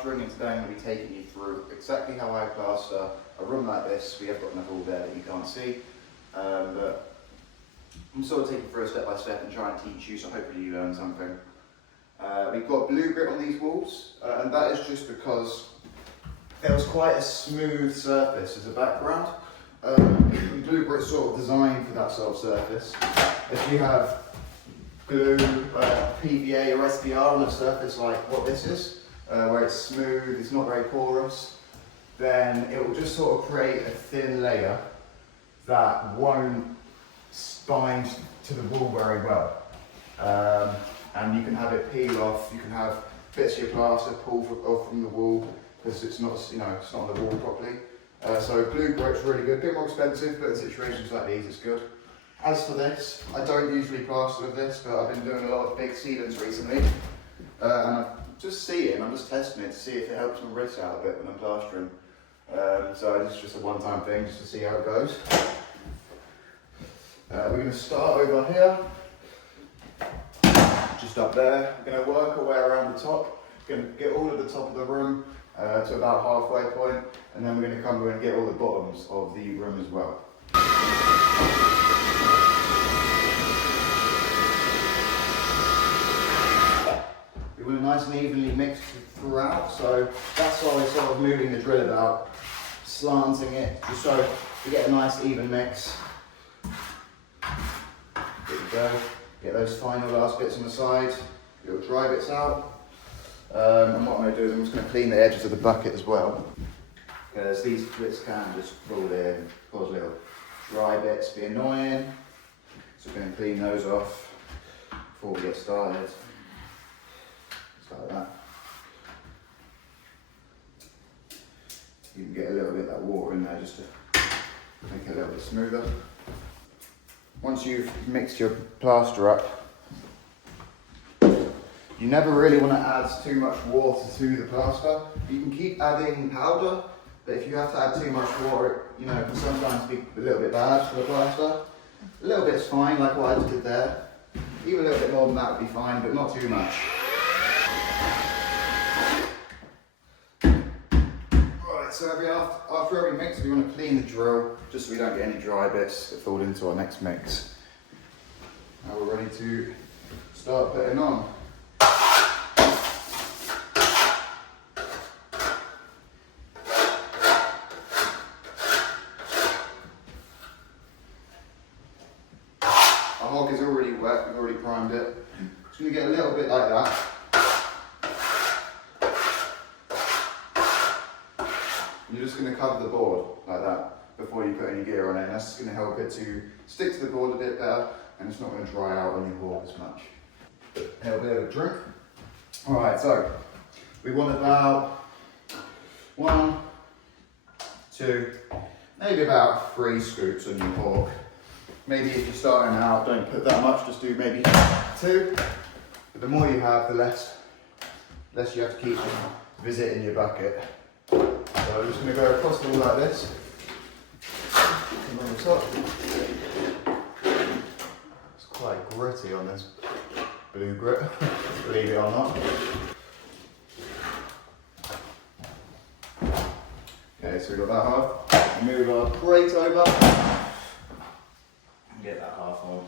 I.B.Plastering, and today I'm going to be taking you through exactly how I plaster a room like this. We have got another wall there that you can't see, but I'm sort of taking you through it step by step and trying to teach you, so hopefully you learn something. We've got blue grit on these walls, and that is just because there was quite a smooth surface as a background. Blue grit is sort of designed for that sort of surface. If you have glue, PVA or SPR on a surface like what this is, where it's smooth, it's not very porous, then it will just sort of create a thin layer that won't bind to the wall very well. And you can have it peel off, you can have bits of your plaster pulled off from the wall because it's not, it's not on the wall properly. So blue grit's really good, a bit more expensive, but in situations like these it's good. As for this, I don't usually plaster with this, but I've been doing a lot of big ceilings recently. And I'm just testing it to see if it helps my wrist out a bit when I'm plastering. So it's just a one-time thing, just to see how it goes. We're going to start over here, just up there. We're going to work our way around the top. We're going to get all of the top of the room to about halfway point, and then we're going to come over and get all the bottoms of the room as well. We want it nice and evenly mixed throughout, so that's why we're sort of moving the drill about, slanting it, just so we get a nice even mix. There you go. Get those final last bits on the side, little dry bits out. And what I'm going to do is I'm just going to clean the edges of the bucket as well, because these bits can just fall in, cause little dry bits, be annoying. So we're going to clean those off before we get started. Just like that. You can get a little bit of that water in there just to make it a little bit smoother. Once you've mixed your plaster up, you never really want to add too much water to the plaster. You can keep adding powder, but if you have to add too much water, it can sometimes be a little bit bad for the plaster. A little bit's fine, like what I just did there. Even a little bit more than that would be fine, but not too much. Alright, so after every mix, we want to clean the drill, just so we don't get any dry bits that fall into our next mix. Now we're ready to start putting on. Our hog is already wet, we've already primed it. It's going to get a little bit like that. You're just going to cover the board like that before you put any gear on it, and that's going to help it to stick to the board a bit better, and it's not going to dry out on your board as much. A little bit of a drink. Alright, so we want about 1, 2, maybe about 3 scoops on your hog. Maybe if you're starting out, don't put that much, just do maybe 2. But the more you have, the less you have to keep visiting your bucket. So I'm just going to go across the wall like this. And on the top. It's quite gritty on this blue grit, believe it or not. Okay, so we've got that half. Move our grate over. Get that half on.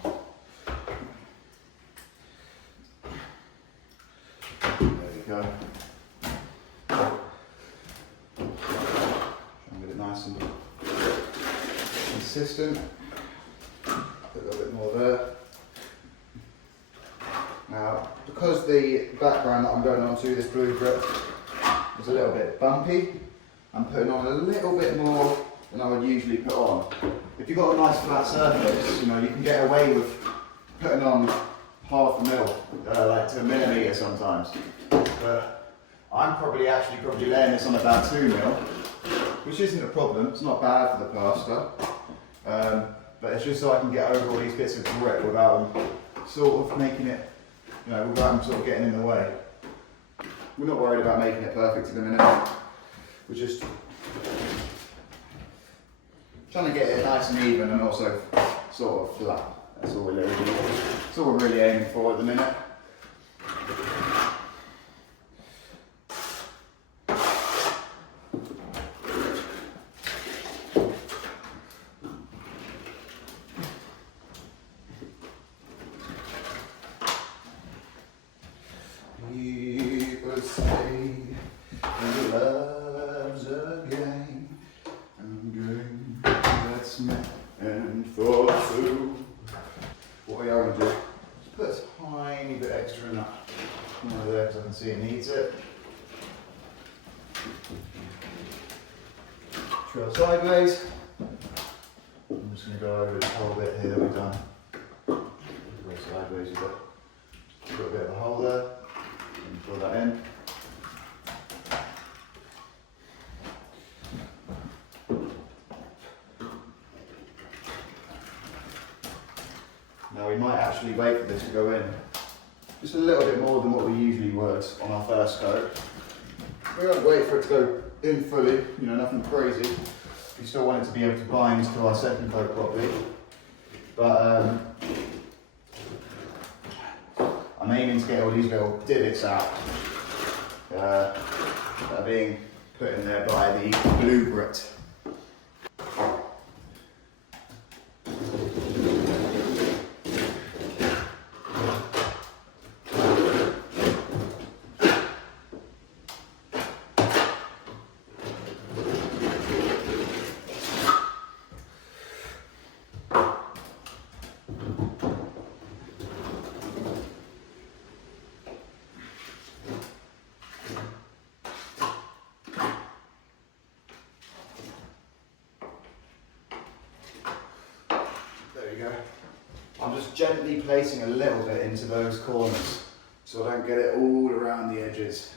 There we go. Try and get it nice and consistent. Put a little bit more there. Now, because the background that I'm going onto, this blue grit, is a little bit bumpy, I'm putting on a little bit more than I would usually put on. If you've got a nice flat surface, you can get away with putting on half a mil, like to a millimetre sometimes. But I'm probably laying this on about 2 mil, which isn't a problem. It's not bad for the plaster, but it's just so I can get over all these bits of grit without them sort of making it, without them sort of getting in the way. We're not worried about making it perfect in a minute. We're just trying to get it nice and even and also sort of flat. That's all we're really aiming for at the minute. bit extra in that corner there because I can see it needs it. Trail sideways. I'm just going to go over this whole bit here that we've done. Go sideways, you've got a bit of a hole there. And fill that in. Now we might actually wait for this to go in just a little bit more than what we usually would on our first coat. We won't wait for it to go in fully, you know, nothing crazy. We still want it to be able to bind to our second coat properly. But I'm aiming to get all these little divots out that are being put in there by the blue grit. I'm just gently placing a little bit into those corners so I don't get it all around the edges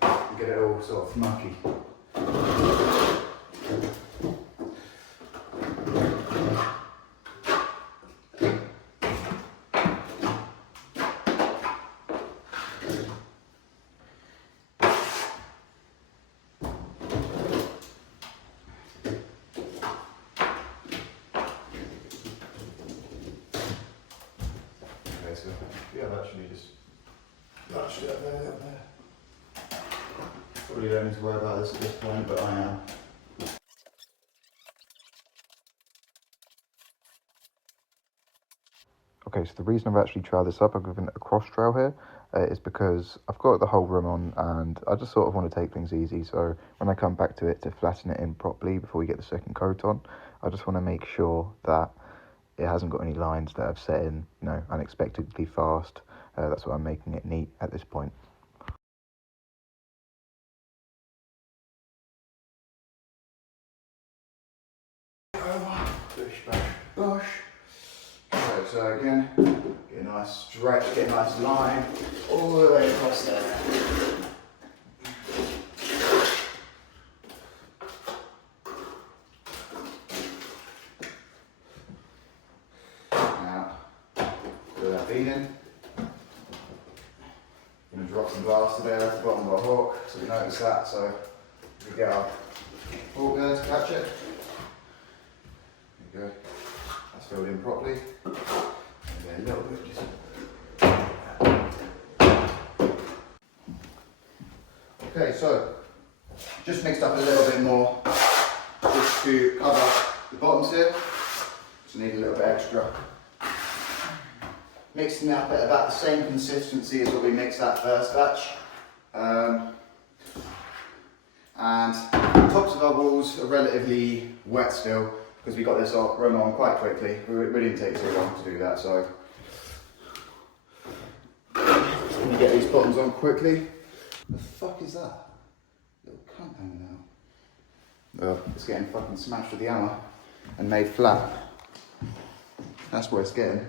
and get it all sort of mucky. So yeah, I've actually just latched it up there. Probably don't need to worry about this at this point, but I am. Okay, so the reason I've actually trailed this up, I've given it a cross trail here, is because I've got the whole room on and I just sort of want to take things easy. So when I come back to it to flatten it in properly before we get the second coat on, I just want to make sure that it hasn't got any lines that have set in, you know, unexpectedly fast. That's why I'm making it neat at this point. Push, bash, push. So again, get a nice stretch, get a nice line all the way across there. Now, do that feeding. I'm going to drop some plaster there at the bottom of our hook, so we notice that, so we get our hook there to catch it. There you go. That's filled in properly. And then a little bit just. Okay, so just mixed up a little bit more just to cover the bottoms here. So need a little bit extra. Mixing that at about the same consistency as what we mixed that first batch. And the tops of our walls are relatively wet still because we got this run on quite quickly. We didn't take too long to do that, so just gonna get these bottoms on quickly. The fuck is that? Little cunt hanging out. Well, it's getting fucking smashed with the hammer and made flat. That's what it's getting.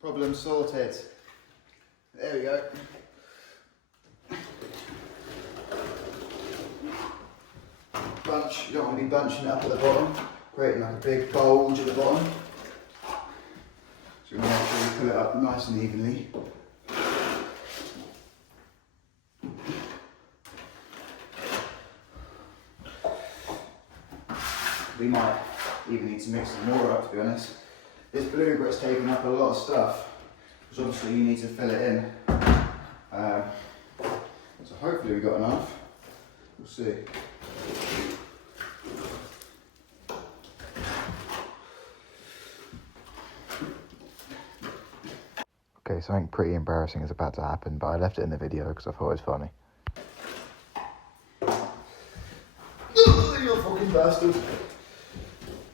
Problem sorted. There we go. Bunch, you don't want to be bunching it up at the bottom, creating like a big bulge at the bottom. So we make sure we pull it up nice and evenly. We might even need to mix some more up, to be honest. This blue grit's taking up a lot of stuff, because obviously you need to fill it in. So hopefully we got enough. We'll see. Okay, something pretty embarrassing is about to happen, but I left it in the video because I thought it was funny. There you You fucking bastard.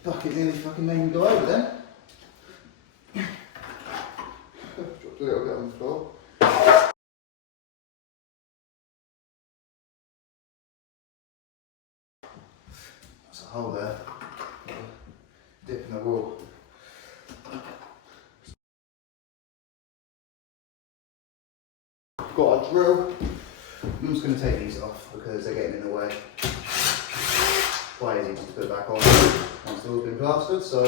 Fuck, it nearly fucking made me go over then. Dropped a little bit on the floor. There's a hole there. Dip in the wall. Got a drill. I'm just going to take these off because they're getting in the way. Quite easy to put back on once it's all been plastered, so.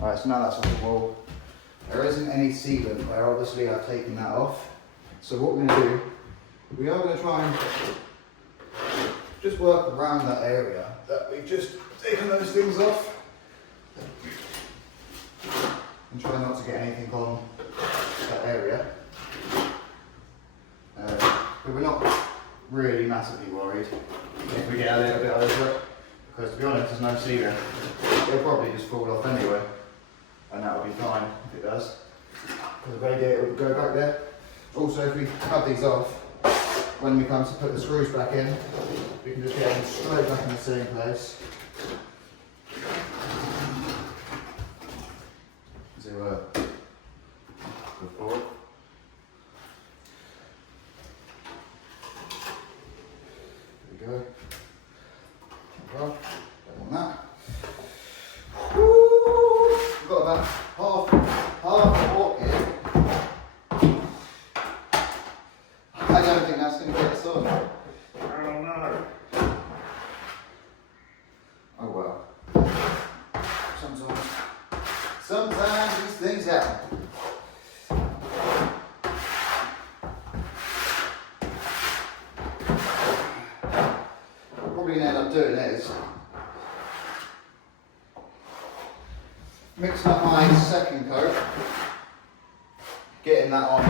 Alright, so now that's off the wall. There isn't any sealant there, obviously I've taken that off. So what we're going to do, we are going to try and just work around that area that we've just taken those things off. And try not to get anything on that area. But we're not really massively worried if we get a little bit over it. Because to be honest, there's no sealant. It'll probably just fall off anyway. And that will be fine if it does. Because the radiator will go back there. Also, if we have these off, when we come to put the screws back in, we can just get them straight back in the same place. As they were before. There we go. Well, don't want that. Woo! We've got about half a walk here. I don't think that's going to get us on. Oh no. Oh well. Sometimes these things happen. What we're probably going to end up doing is mixing up my second coat, getting that on,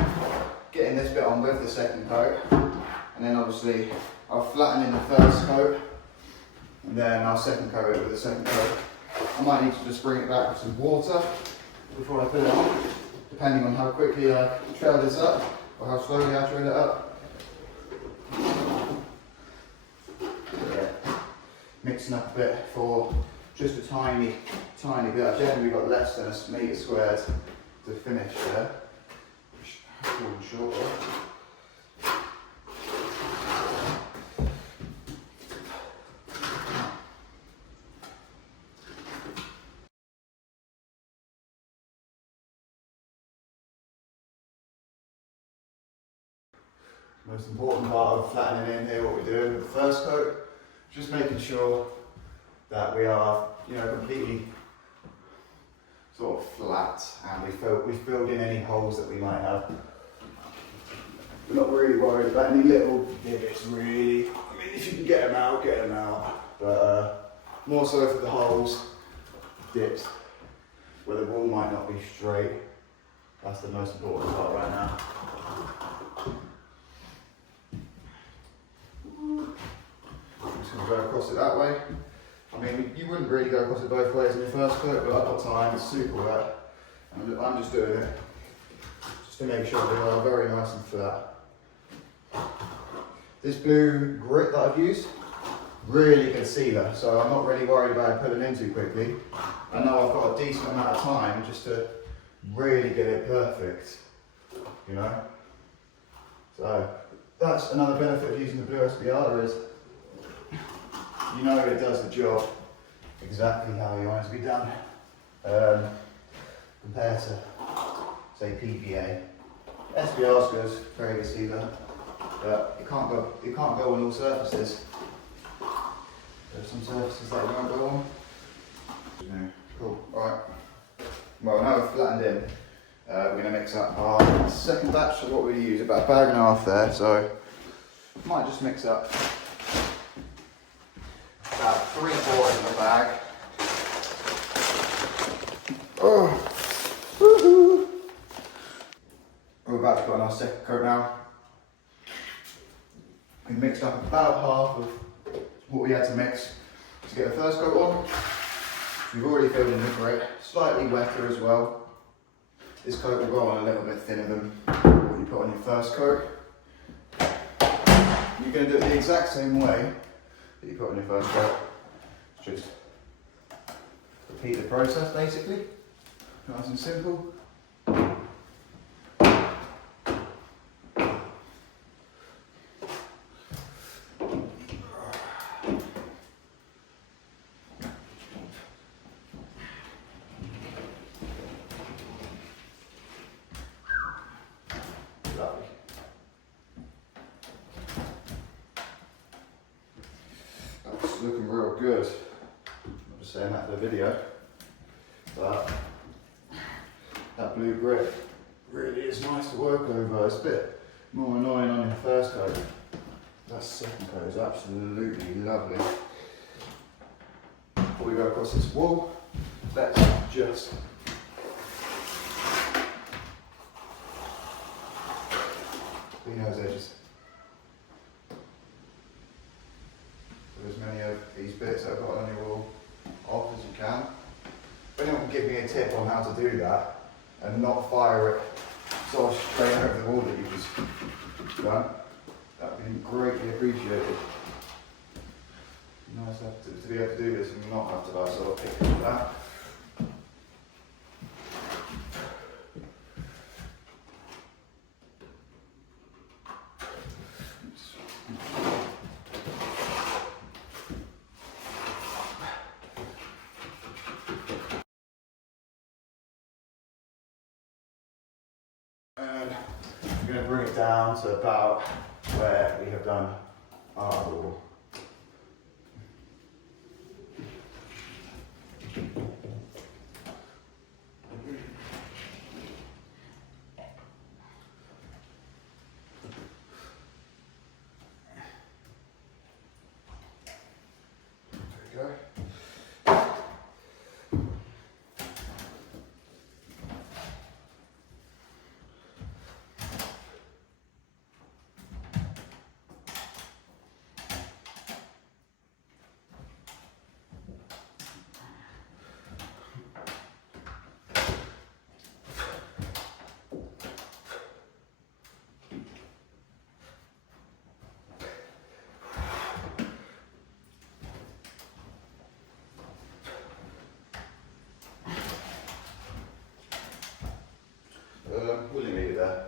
getting this bit on with the second coat, and then obviously I'll flatten in the first coat, and then I'll second coat it with the second coat. I might need to just bring it back with some water before I put it on, depending on how quickly I trail this up, or how slowly I trail it up. Yeah, mixing up a bit for just a tiny bit. I've generally got less than a metre squared to finish there. Falling short there. Most important part of flattening in here, what we're doing with the first coat, just making sure that we are, completely sort of flat, and we've filled in any holes that we might have. We're not really worried about any little divots, really. I mean, if you can get them out, get them out. But more so for the holes, dips, where the wall might not be straight. That's the most important part right now. I'm just going to go across it that way. I mean, you wouldn't really go across it both ways in your first coat, but I've got time, it's super wet. And I'm just doing it just to make sure they are very nice and flat. This blue grit that I've used, really good sealer, so I'm not really worried about it pulling in too quickly. I know I've got a decent amount of time just to really get it perfect, So that's another benefit of using the blue SBR is, it does the job exactly how you want it to be done, compared to, say, PVA. SBR is good, very good sealer, but it can't go on all surfaces. There are some surfaces that it won't go on. Cool. Alright. Well, now we've flattened in, we're going to mix up our second batch of what we use, about a bag and a half there, so might just mix up about 3/4 of the bag. Oh. Woohoo. We're about to put on our second coat now. We mixed up about half of what we had to mix to get the first coat on. We've already filled in the grit, slightly wetter as well. This coat will go on a little bit thinner than what you put on your first coat. You're going to do it the exact same way that you put on your first coat. Just repeat the process basically, nice and simple. Lovely. That's looking real good. I'm just saying that for the video, but that blue grit really is nice to work over. It's a bit more annoying on your first coat. That second coat is absolutely lovely. Before we go across this wall, let's just clean those edges. Put as many of these bits that I've got on your wall off as you can. If anyone can give me a tip on how to do that and not fire it sort of straight over the wall that you've just done, that would be greatly appreciated. Nice to be able to do this and not have to like sort of pick at that. And I'm going to bring it down to about where we have done our wall. There we go. We'll leave it there.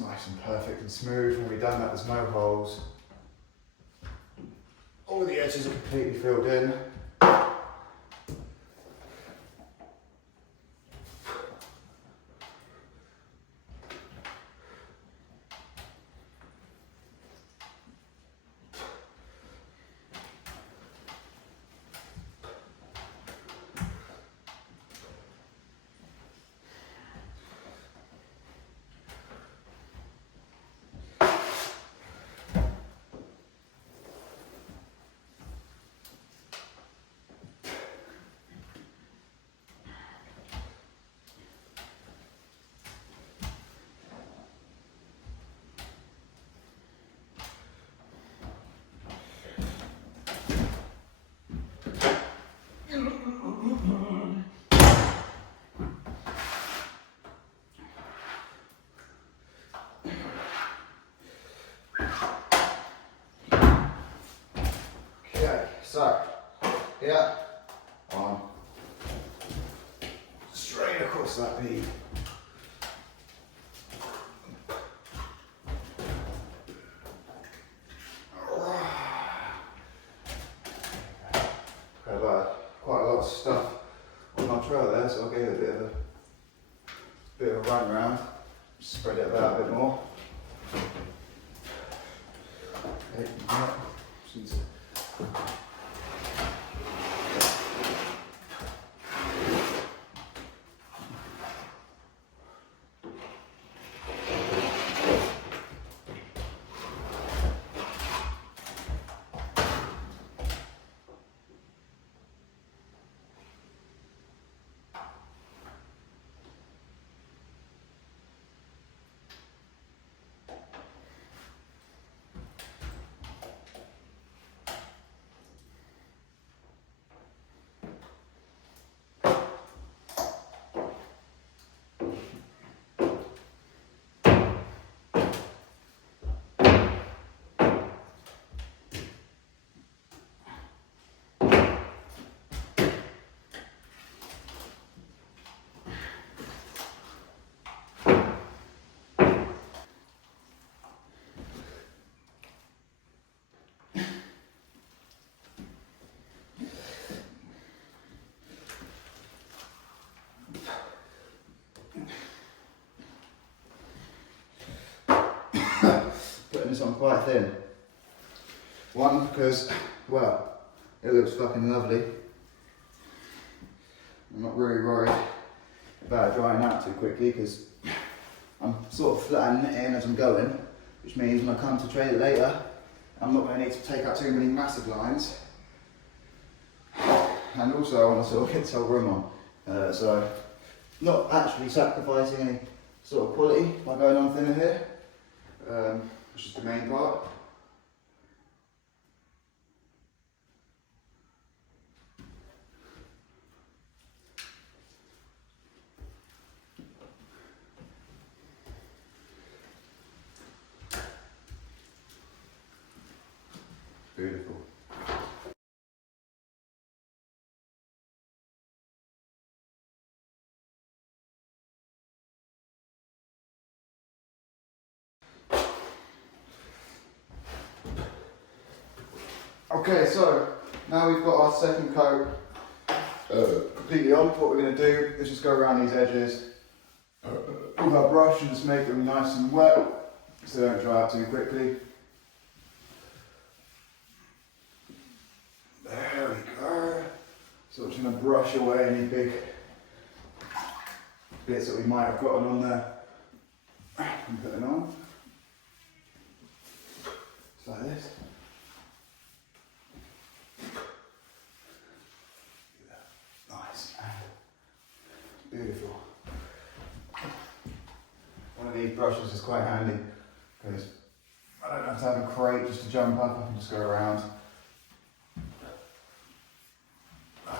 Nice and perfect and smooth. When we've done that, there's no holes. All the edges are completely filled in. So, here, on, straight across that bead. Had quite a lot of stuff on my trail there, so I'll give it a bit of a run round, spread it about a bit more. Okay, yeah. Putting this on quite thin. One, because, well, it looks fucking lovely. I'm not really worried about it drying out too quickly because I'm sort of flattening it in as I'm going, which means when I come to trade it later, I'm not going to need to take out too many massive lines. And also I want to sort of get this whole room on. So, not actually sacrificing any sort of quality by going on thinner here, which is the main part. Beautiful. Okay, so now we've got our second coat completely on. What we're going to do is just go around these edges with our brush and just make them nice and wet so they don't dry out too quickly. There we go. So we're just going to brush away any big bits that we might have gotten on there and put them on. Just like this. Nice. Beautiful. One of these brushes is quite handy because I don't have to have a crate just to jump up, I can just go around.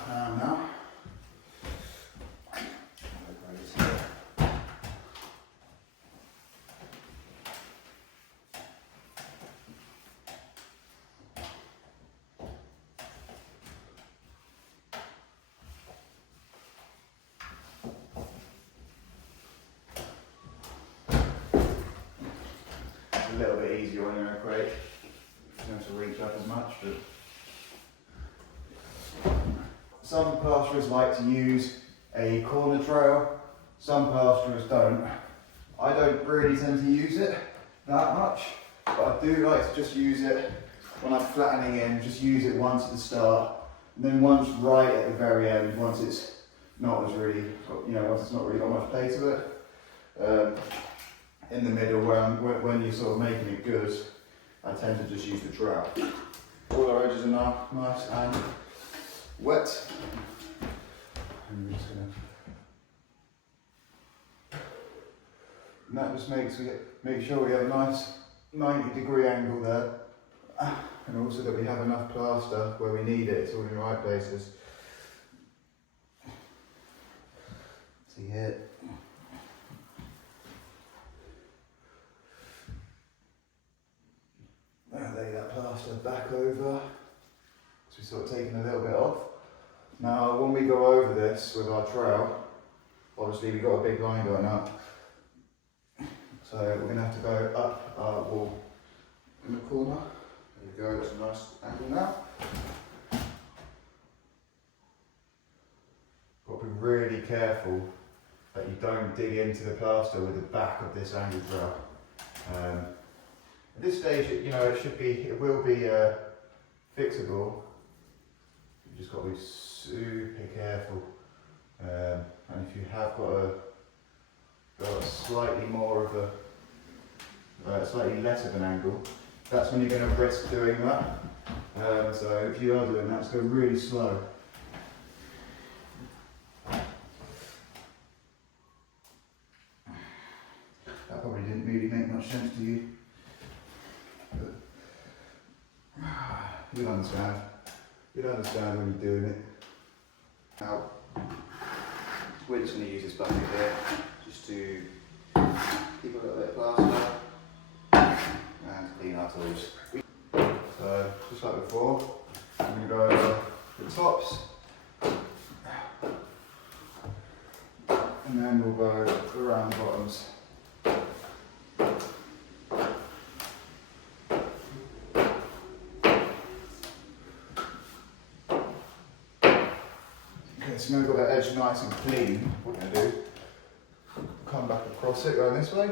Now. A little bit easier when you're in a crate. You don't have to reach up as much, but some plasterers like to use a corner trail, some plasterers don't. I don't really tend to use it that much, but I do like to just use it when I'm flattening in, just use it once at the start, and then once right at the very end, once it's not as really, once it's not really got much play to it. In the middle, when you're sort of making it good, I tend to just use the trowel. All our edges are now nice and wet. And we're just and that just make sure we have a nice 90-degree angle there, and also that we have enough plaster where we need it. It's all in the right places. See here. Now lay that plaster back over. So we're sort of taking a little bit off. Now when we go over this with our trowel, obviously we've got a big line going up. So we're going to have to go up our wall in the corner. There we go, that's a nice angle now. Got to be really careful that you don't dig into the plaster with the back of this angle trowel. At this stage, it will be fixable. You just got to be super careful. And if you have got a slightly more of a, slightly less of an angle, that's when you're going to risk doing that. So if you are doing that, just go really slow. That probably didn't really make much sense to you. But you'll understand. You'll understand when you're doing it. Now, we're just going to use this bucket here just to keep a little bit of plaster and clean our tools. So, just like before, I'm going to go over the tops and then we'll go around the bottoms. So now we've got that edge nice and clean, what we're going to do, come back across it, going this way.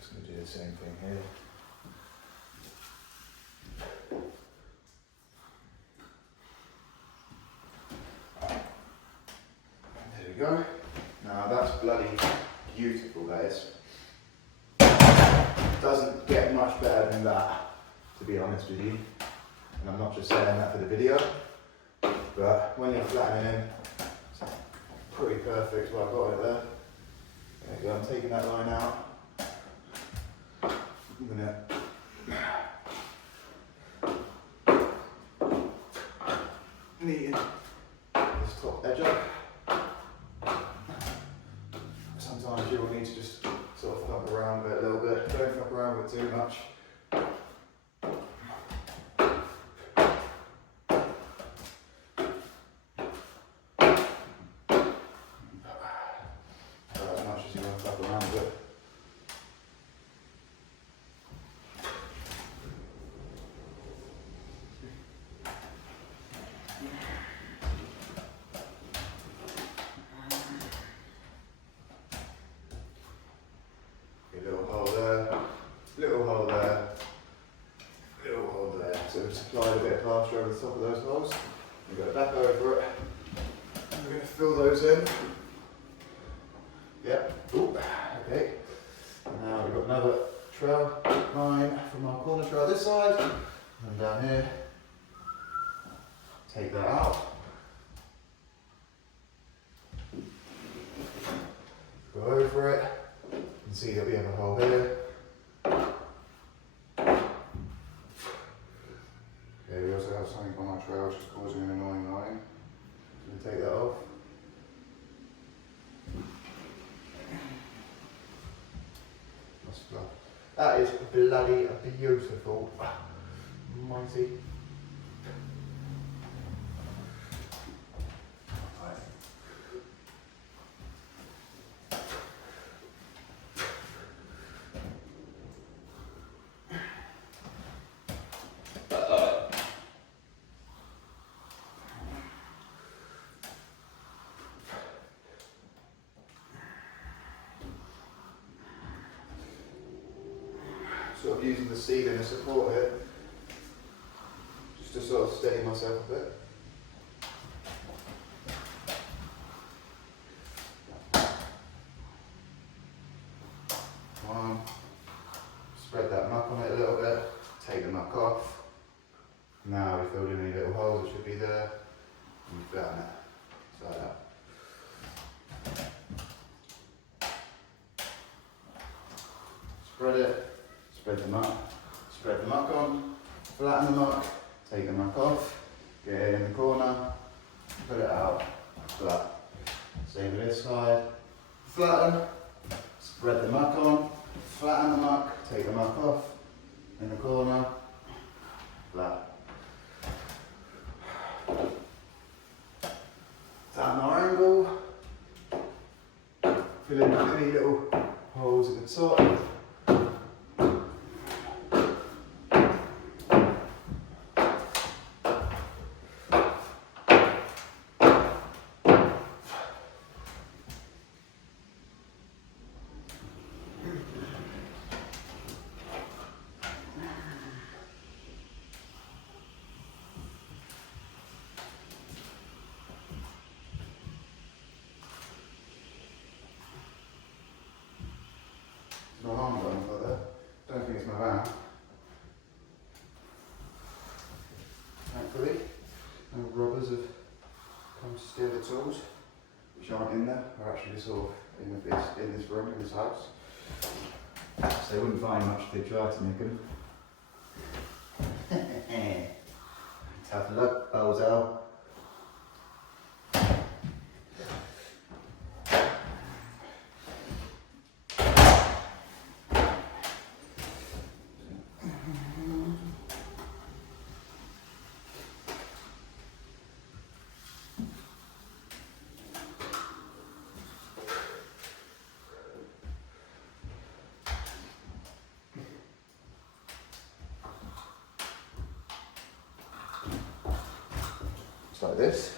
Just going to do the same thing here. Go. Now that's bloody beautiful, that is. Doesn't get much better than that, to be honest with you. And I'm not just saying that for the video, but when you're flattening in, it's pretty perfect what I've got it there. There you go, I'm taking that line out. I'm gonna neaten this top edge up. Sometimes you will need to just sort of fuck around with it a little bit. Don't fuck around with it too much. As much as you want to fuck around with it. Little hole there, little hole there, little hole there. So we've supplied a bit of plaster over the top of those holes. We've got it back over it. And we're going to fill those in. Yep. Ooh, okay. Now we've got another trowel line from our corner trowel this side. And down here. Take that out. Go over it. You can see that we have a hole here. Okay, we also have something on our trowel which is causing an annoying line. So we'll take that off. That is bloody beautiful. Mighty. Sort of using the ceiling as support here, just to sort of steady myself a bit. Spread that muck on it a little bit, take the muck off. Now we filled in any little holes that should be there, and you flatten it, just like that. Spread it. Spread the muck on, flatten the muck, take the muck off, get it in the corner, put it out, flat. Same with this side, flatten, spread the muck on, flatten the muck, take the muck off, in the corner, flat. Tighten our angle, fill in any little holes at the top. No harm done like that. Don't think it's my van. Thankfully, no robbers have come to steal the tools, which aren't in there, are actually sort of in this room, in this house. So they wouldn't find much if they tried to nick them. Tough luck, bozo. Like this.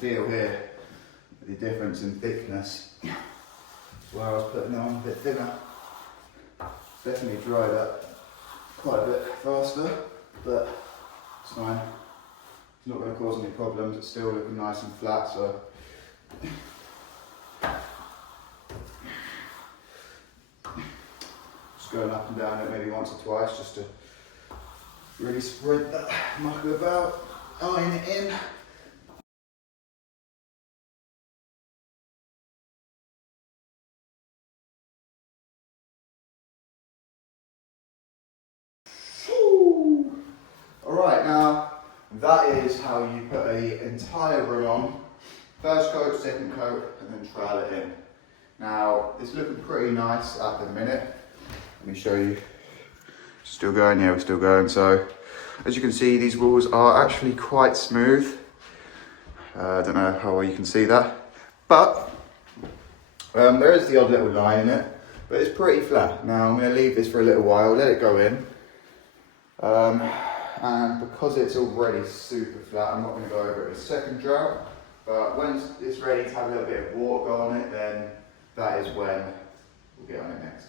Feel here the difference in thickness. Where I was putting it on a bit thinner. Definitely dried up quite a bit faster, but it's fine. It's not going to cause any problems. It's still looking nice and flat, so just going up and down it maybe once or twice just to really spread that muck about, iron it in. Alright, now that is how you put an entire room on. First coat, second coat, and then trowel it in. Now, it's looking pretty nice at the minute. Let me show you. Still going? Yeah, we're still going. So, as you can see, these walls are actually quite smooth. I don't know how well you can see that. But, there is the odd little line in it, but it's pretty flat. Now, I'm going to leave this for a little while, let it go in. And because it's already super flat, I'm not going to go over it a second drought, but when it's ready to have a little bit of water go on it, then that is when we'll get on it next.